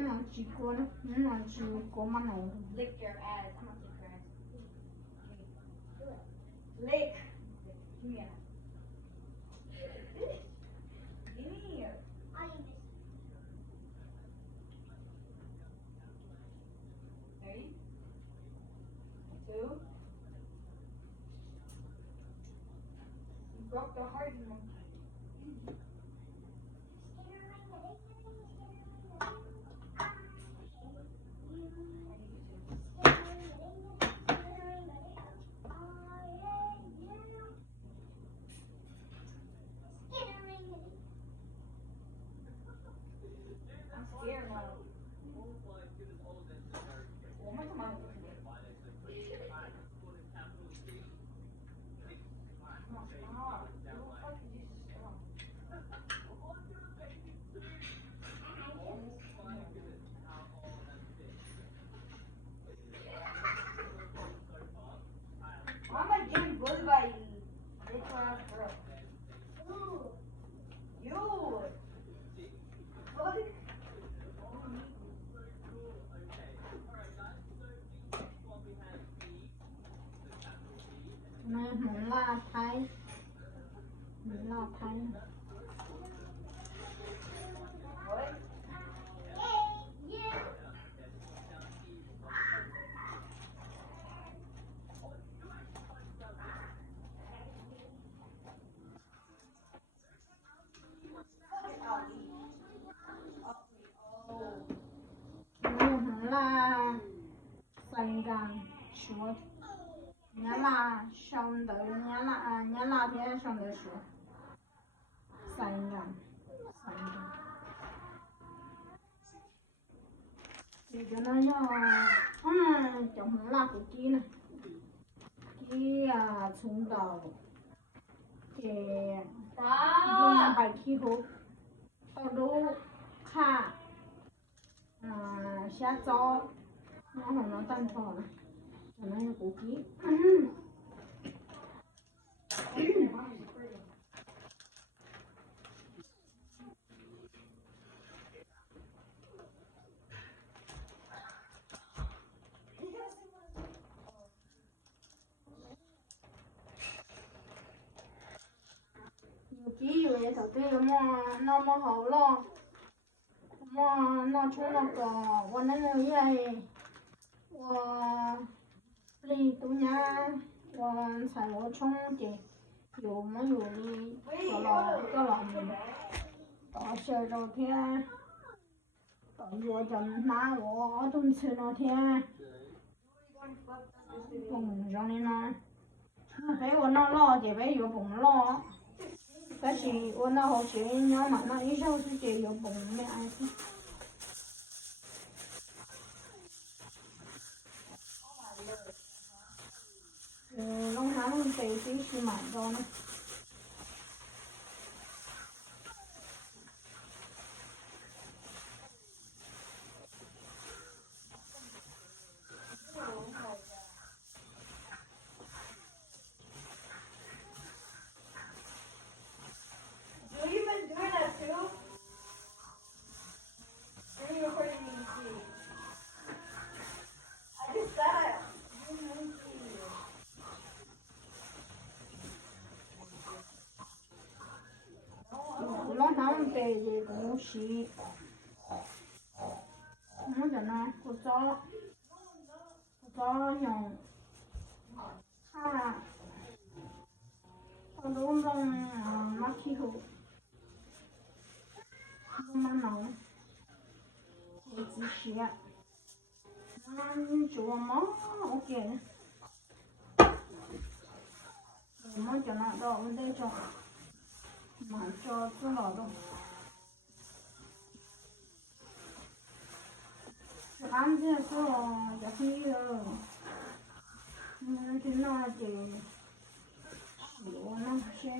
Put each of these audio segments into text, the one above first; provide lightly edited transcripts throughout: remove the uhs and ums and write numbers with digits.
nó chỉ có nó chỉ có mà này Lick your ass. I'm gonna lick your ass. Lick. Give me a. Give me a. Ready? 2. You broke the hard one. I'm scared now. One more time. Come on, stop. Who the fuck did you stop? I'm a Jim Bullby. Bitch ass girl. You. Fuck. này muốn là thay muốn là thay What? này muốn là sành gàng chuột nhá là xong tới nhá là thế xong tới chuột sành gàng thì cho nó chồng muốn là cái kia này kia xuống đầu thì dùng bài khí hộp sau đó khá xa cho nó không nó tan thọ này cho nó cố kỹ chỉ về thật cái mà nó mà hậu lo mà nó chung nó cóวันนั้นเลย我里头呀我才我充的有没有的个老母到现在天到我就拿我东西那天蹦上的呢被我那老姐被又蹦了但是我那好些娘嘛那一小时就又蹦没爱去long tháng long tề tí xí mảng cho nó Have you been doing that too? Are you recording me? I just said it. long tháng long tề gì cũng xí nó cho nó cô cho dùng sau đó dùng mắt khí hộp mắt nóng để chỉ xí chúa mó ok mó cho nó đỏ bên đây cho mà cho tôi lò đâu ăn thì có giá trị rồi thì nó chỉ đồ nó sẽ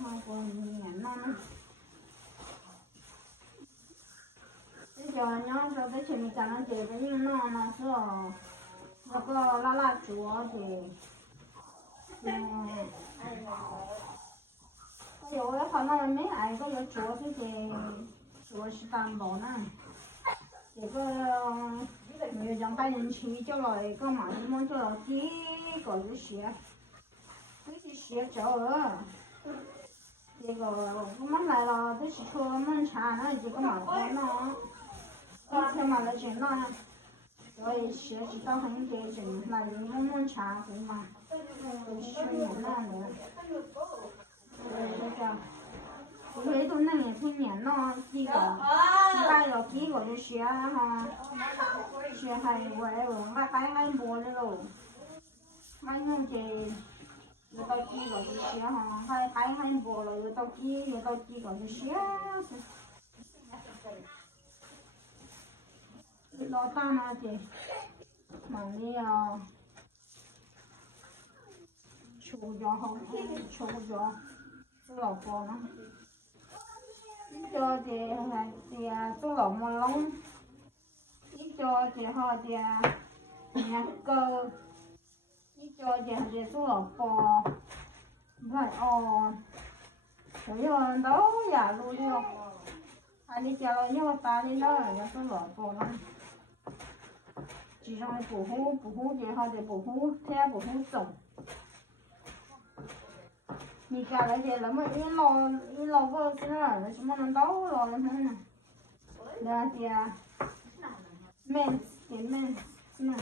họ còn nhện nó bây giờ nhá cho tới khi mình chọn nó chỉ cái như nó sợ nó có lá chúa thì có yếu khả năng mấy ai có yếu chúa thì 我是担保呢。这个没有将带人去就来个嘛，你们就来几个就行，这是写着了。这个我们来了，这是出门前那这个嘛的呢，以前嘛来见了，所以写知道很多人来我们前后嘛，都是年了的，这个。这都能也挺年了，几个，带了几个就学哈，学还会了，还还播的喽，还用这又到几个就学哈，还播了，又到几个就学是，老大那的，忙的呀，求着好，求着，是老婆呢。cho thì tôi lộn một lông ít cho thì họ thì nhạc cơ ít cho thì tôi lộn bò phải rồi đâu giả luôn đi anh đi chơi nhưng mà ta đi đó là tôi lộn bò lắm chỉ trong bù hú thì họ thì bù hú theo bù hú trồng你家那些那么一老个是哪儿？什么能到了那呢？那些面的面是哪？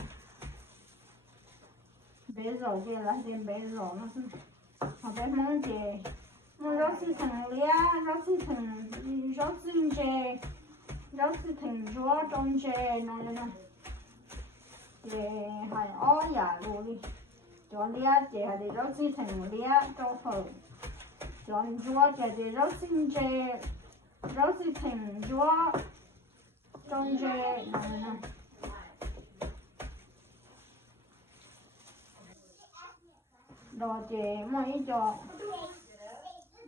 白肉的那些白肉那是，好在梦的，我肉丝藤的啊，肉丝的，肉丝藤桌中间那个呢，还呀路的。cho lia chị hay để rau xi thành lia cho phở chọn chúa chị để rau xi thành chúa trong chè này đồ chị mấy cho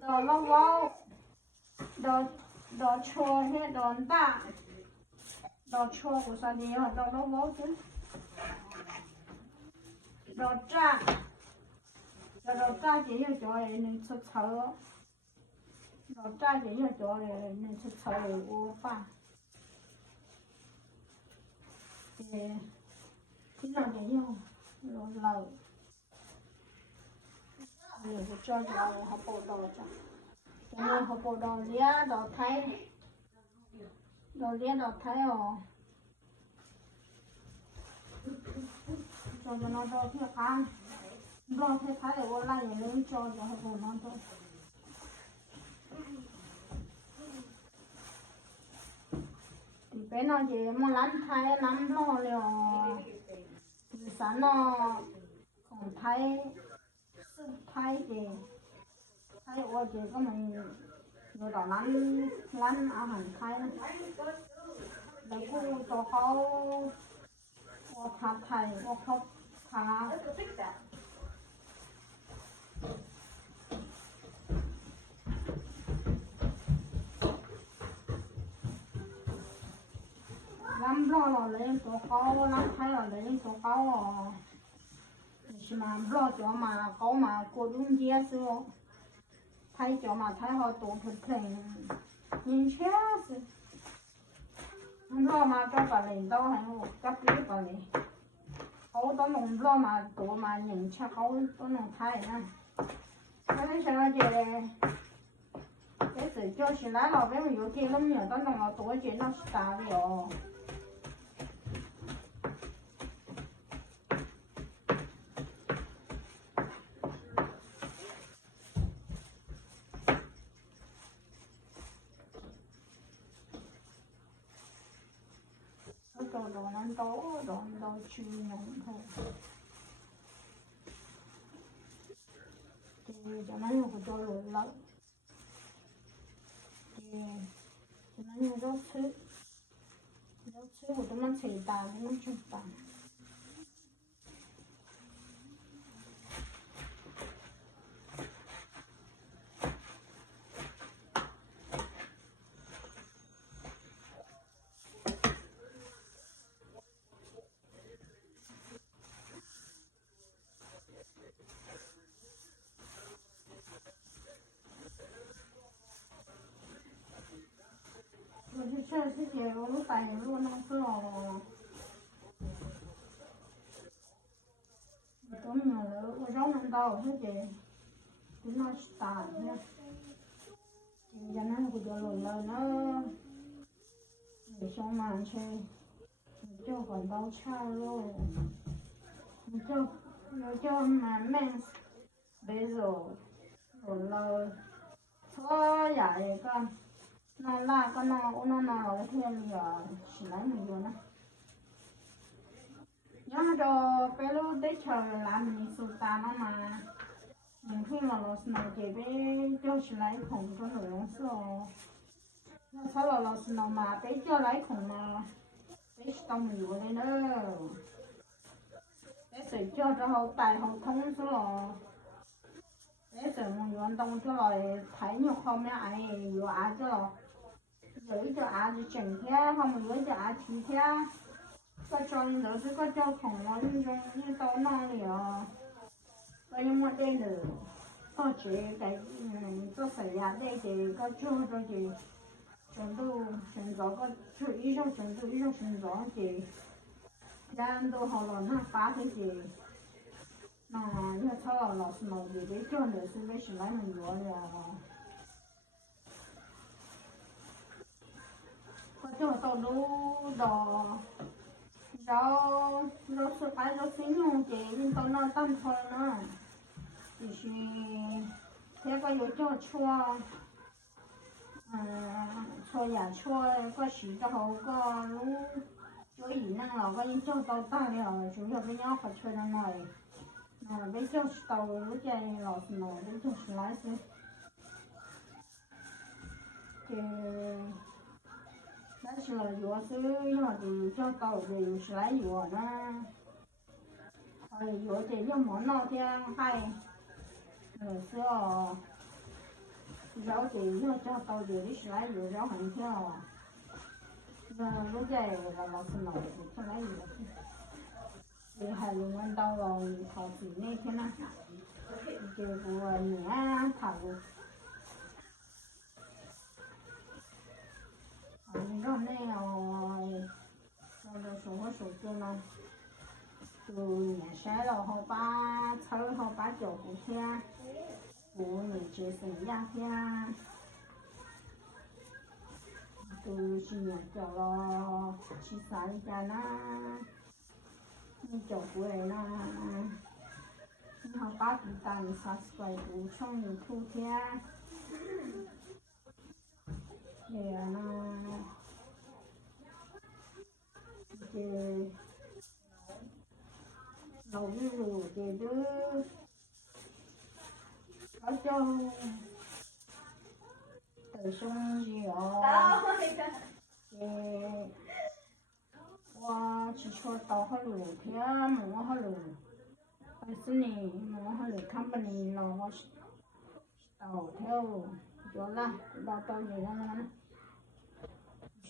đồ lâu lâu đồ chua hết đồ ta đồ chua của sao đi hả đồ lâu lâu chứ đồ cha chỉ là cho nên xuất khẩu đồ cha chỉ là cho nên xuất khẩu của ba thì cái nào để nhau rồi lời nhiều cho họ bộ đồ cho nên họ bộ đồ lia đồ thái rồi cho nó đồ thiệt ăn đồ thiệt thái để qua lại để cho họ bộ nó thôi thì bé nó chỉ muốn lăn thái lăn lo rồi thì sáng nó còn thái sức thái gì thái ở chỉ có mình rồi đó lăn à hẳn thái để cô choเขาว่าทับไทยว่าเขาท้าล้ำรอเราเลยตัวเขาล้ำไทยเราเลยตัวเขา是嘛รอตัวมาเขามากดลุ่มเยอะสิไทยตัวมาไทยเขาตัวเพลินยิ่งเชื่อสิรอมาก็ไปเลย都係我ก็ปีไปเลยเขาต้องลงรอมาตัวมายิ่งเชื่อเขาต้องลงไทยนะเขาไม่ใช่ว่าเจcái sự cho chị lá lò với mình kia lắm nhiều tao nằm ở tuổi chị nó xả rồi đồ nó tố đồ chuyên dụng thôi thì cho nó một cái đồ lớn thì cho nó như rau thứ của tụi mình xì tàn nó chung tàn 了这些我都带路弄死了。都没了，我找能到这些，真的是大的。今天那个就落了呢，你上班去，你就很到桥了，你就慢慢别走，落了，错呀一个，那个那老天里啊，是哪能有呢？要着白路对桥那米数大了嘛，明天老师那这边就是来空着那样子哦。那操老师那嘛，被叫来空嘛，被是当没有的呢。被睡觉之后带好通知了，被这么运动起来，太阳后面哎又暗着了，又一个暗着晴天，后面又一个暗晴天。个装的这个叫空了，你到哪里啊？我也没得了，到这个做谁呀？得这个做着去，全都寻找个就一手寻找一手寻找去，人都好了那发回去，那要操了老师老爷爷讲的是没是那么多了，我就到路的。rau supaya rau senyum ke into na tan thol na isi thế có yếu cho chua chua giả chua có xí cho hậu có lú chỗ ý năng là có yếu cho tàu ta rồi chúng ta bên nhau phải chơi năng này bên cho tàu lúc chạy lọt nổi bên cho lái xe thì但是了，有时要的叫到的有时来有呢，有的要么那天还，是哦，有的要叫到的有时来有要很跳，如在老是老的出来有，你还用问到了考试那天呢，结果年考了。让那样，那说我手机呢，就年晒了好把抽好把脚不天，过年就是两天，都是年脚了，去三天啦，你脚过来啦，你好把地单30块不充你吐天。对呀，这老日子这都好像得兄弟哦，我去车到好路天摸好路，但是呢摸好路看不呢了，我是到头就啦，到这个呢。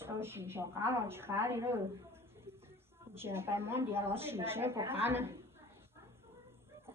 到学校看了去看的了，现在忙点了，学校不看了。